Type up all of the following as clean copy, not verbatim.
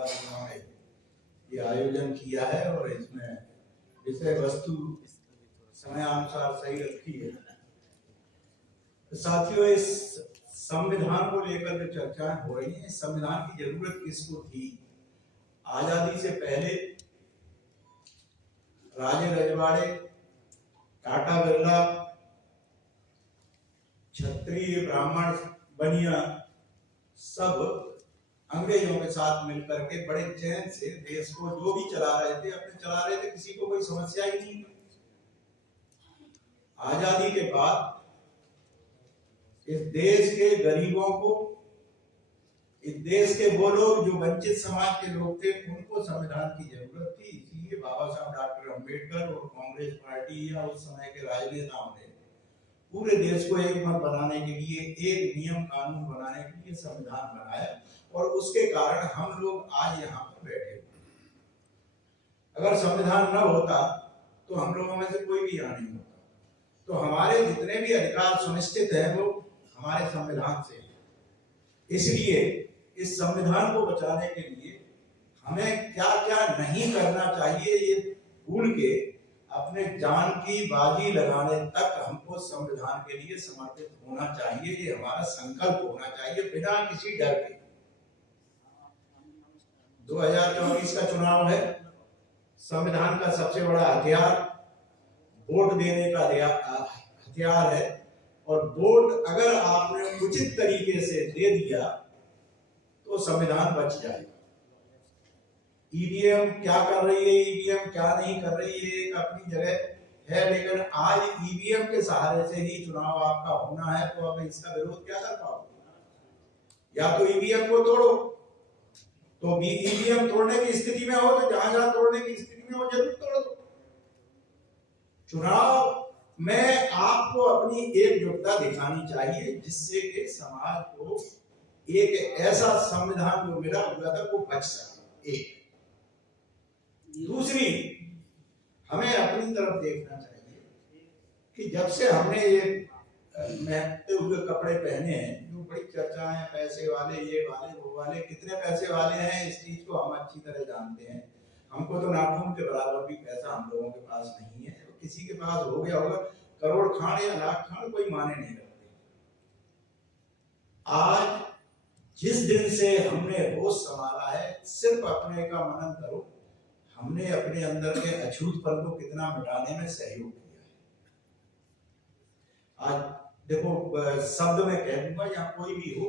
ने ये आयोजन किया है और इसमें विषय वस्तु समयानुसार सही रखी है। तो साथियों, इस संविधान को लेकर जो चर्चाएं हो रही हैं, संविधान की जरूरत किसको थी? आजादी से पहले राजे रजवाड़े, टाटा बिरला, क्षत्रिय, ब्राह्मण, बनिया सब अंग्रेजों के साथ मिलकर के बड़े चैन से देश को जो भी चला रहे थे, किसी को कोई समस्या ही नहीं। आजादी के बाद इस देश के गरीबों को, इस देश के वो लोग जो वंचित समाज के लोग थे, उनको संविधान की जरूरत थी। इसीलिए बाबा साहब डॉक्टर अंबेडकर और कांग्रेस पार्टी या उस समय के राजनेताओं ने पूरे देश को एक मत बनाने के लिए, एक नियम कानून बनाने के लिए संविधान बनाया और उसके कारण हम लोग आज यहाँ पर बैठे। अगर संविधान न होता तो हम लोगों में से कोई भी यहाँ नहीं होता। तो हमारे जितने भी अधिकार सुनिश्चित हैं वो हमारे संविधान से है। इसलिए इस संविधान को बचाने के लिए हमें क्या क्या नहीं करना चाहिए, ये भूल के अपने जान की बाजी लगाने तक हमको संविधान के लिए समर्पित होना चाहिए। ये हमारा संकल्प होना चाहिए, बिना किसी डर के। 2024 का चुनाव है। संविधान का सबसे बड़ा हथियार वोट देने का हथियार है और वोट अगर आपने उचित तरीके से दे दिया तो संविधान बच जाएगा। ईवीएम क्या कर रही है, ईवीएम क्या नहीं कर रही है, एक अपनी जगह है, लेकिन आज ईवीएम के सहारे से ही चुनाव आपका होना है, तो अब इसका विरोध क्या कर पाओगे? या तो ईवीएम को तोड़ो, तो ईवीएम तोड़ने की स्थिति में हो तो जहां जहां तोड़ने की स्थिति में हो जरूर तोड़ दो। चुनाव में आपको अपनी एकजुटता दिखानी चाहिए, जिससे कि समाज को एक ऐसा संविधान जो मिला हुआ था वो बच सके। एक दूसरी, हमें अपनी तरफ देखना चाहिए कि जब से हमने ये महकते हुए कपड़े पहने हैं, जो बड़ी चर्चा है, पैसे वाले, ये वाले, वो वाले, कितने पैसे वाले हैं इस चीज को हम अच्छी तरह जानते हैं। हमको तो नाखून के बराबर भी पैसा हम लोगों के पास नहीं है, तो किसी के पास हो गया होगा करोड़ खान या लाख खान, कोई माने नहीं रखते। आज जिस दिन से हमने होश संभाला है, सिर्फ अपने का मनन करो, हमने अपने अंदर के अछूतपन को कितना मिटाने में सहयोग किया है। आज देखो, शब्द में कह दूंगा या कोई भी हो,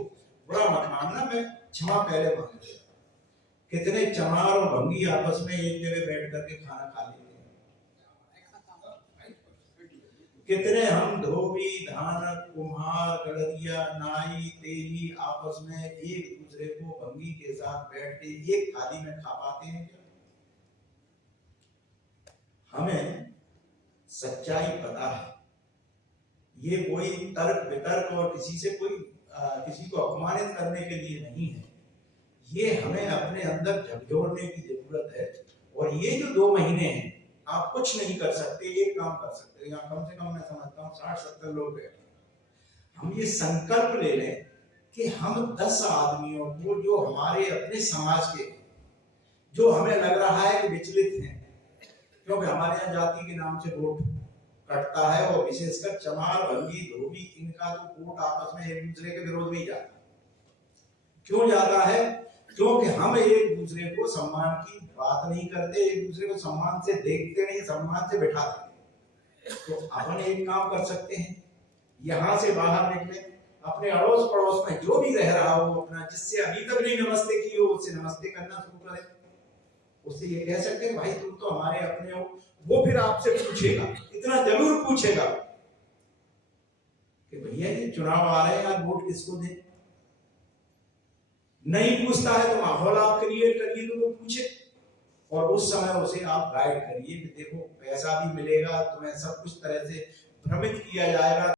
बुरा मत मानना, मैं क्षमा पहले मांग लेता। कितने चमार और भंगी आपस में एक जगह बैठ करके खाना खा लेते हैं। कितने हम धोबी, धानक, कुम्हार, गड़रिया, नाई, तेली आपस में एक दूसरे को भंगी के साथ बैठ के एक थाली में खा पाते हैं क्या? हमें सच्चाई पता है। ये कोई तर्क वितर्क और किसी को अपमानित करने के लिए नहीं है। ये हमें अपने अंदर झकझोरने की जरूरत है। और ये जो 2 महीने हैं, आप कुछ नहीं कर सकते, एक काम कर सकते हैं। यहाँ कम से कम मैं समझता हूँ 60-70 लोग बैठे, हम ये संकल्प ले लें कि हम 10 आदमियों को, जो हमारे अपने समाज के, जो हमें लग रहा है कि विचलित हैं, क्योंकि हमारे यहाँ जाति के नाम से वोट कटता है और विशेषकर चमार, भंगी, धोबी, इनका तो वोट आपस में एक दूसरे के विरोध में ही जाता है। क्यों जाता है? क्योंकि हम एक दूसरे को सम्मान की बात नहीं करते, एक दूसरे को सम्मान से देखते नहीं, सम्मान से बिठाते। तो अपन एक काम कर सकते हैं, यहाँ से बाहर निकले, अपने अड़ोस पड़ोस में जो भी रह रहा हो अपना, जिससे अभी तक नहीं नमस्ते की हो, उससे नमस्ते करना शुरू करें। उससे ये कह सकते हैं, भाई तुम तो हमारे अपने हो। वो फिर आपसे पूछेगा, इतना जरूर पूछेगा कि भैया ये चुनाव आ रहे हैं, आज वोट किसको दें। नहीं पूछता है तो माहौल आप क्रिएट करिए तो वो पूछे, और उस समय उसे आप गाइड करिए कि देखो पैसा भी मिलेगा, तुम्हें सब कुछ तरह से भ्रमित किया जाएगा।